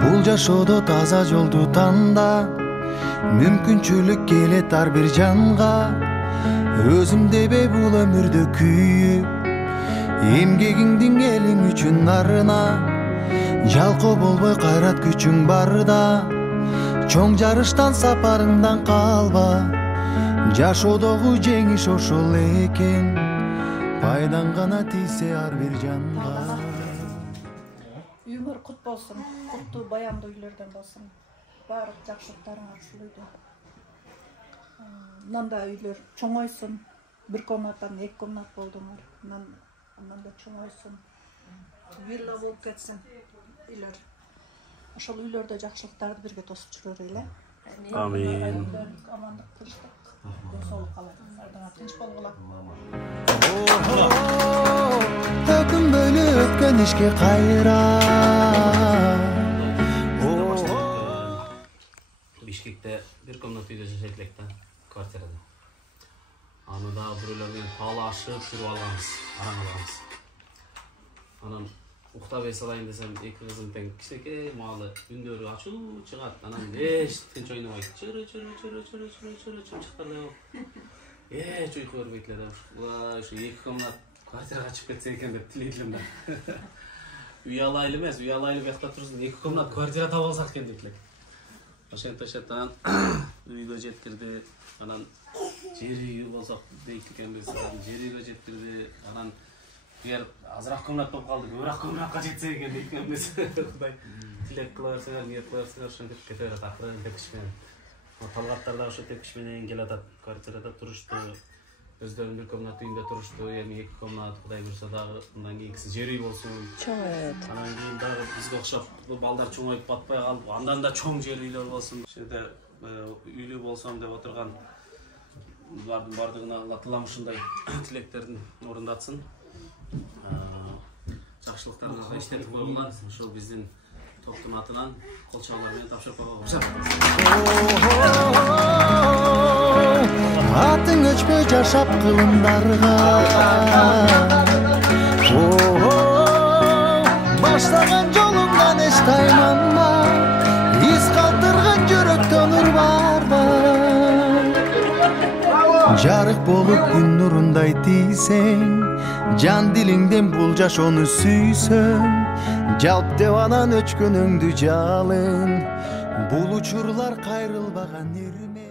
Бул жашоодо таза жолду танда, мүмкүнчүлүк келет ар бир жанга. Өзүм дебей бул өмүрдө күйүп, эмгегиңдин элиң үчүн арына. Жалкоо болбой кайрат күчүң барда, чоң жарыштан сапарыңдан калба. Жашоодогу жеңиш ошол экен, пайдаң гана тийсе ар бир жанга. Үйүңөр кут болсун, куттуу баяндуу үйлөрдөн болсун. Баардык жакшылыктарыңар ушул үйдө. Мындай үйлөр чоңойсун. Бир комнатадан 2 комнат болдуңар. Андан да чоңойсун. Вилла болуп кетсин үйлөр. Ошол үйлөрдө жакшылыктарды бирге тосуп жүрөр эле. Амин. Амандык, тынчтык. Денсаулык калат. Ардыңа тынч болгула. Төкүнбөйлү өткөн ишке кайра. Бишкекте бир комната үйдө жашайт элек да, квартирада. Аны да бирөөлөр менен талашып жүрүп алганбыз, араңаганбыз. Анан уктабай салайын десем, 2 кызым тең кичинекей маалы үндөрү ачуу чыгат. Анан эч тынч ойнобойт. Чыры чыктар эле болуп. Эч уйку көрбөйт эле да. Ушу 2 комнат квартирага чыгып кетсе экен деп тилейт элем да. Үй алайлы эмес, үй алайлы бuyakta турсун, 2 комнат квартира таап алсак экен деп элек. Ошентен үйгө жеткирди. Анан жери үй болсок дейт экенбиз. Жериге жеткирди. Анан эгер азыраак комнат болуп калды, көбүрөөк комнатка жетсе экен дейт экенбиз. Кудай тилек кыла берсеңер, ниет кыла берсеңер, ошентип кете берет акырын тепкич менен. Талгаптар да ошо тепкич менен келатат. Квартирада турушту. Өздөрүнүн бир комнат үйүндө турушту. Эми 2 комнат, Кудай буйрса дагы мындан кийинкиси жери үй болсун. Чоңойт. Анан кийин дагы бизге окшоп балдар чоңоюп батпай калып, андан да чоң жер үйлөр болсун. Ошенде үйлүү болсом деп отурган бардыгына Алла тылам ушундай тилектерин орундатсын. Жакшылыктарыңызга иштетип койгула. Ошол биздин топтун атынан кол чабуулар менен тапшырып койгонго уруксат этебиз. Атың өчпөй жашап кылымдарга. Баштаган жолуңдан эч тайманма, из калтырган жүрөктөн нур барда. Жарык болуп күн нурундай тийсең, жан дилиңден бул жашоону сүйсөң, жалп деп анан өчкөнүңдү жалын. Бул учурлар кайрылбаган эрме.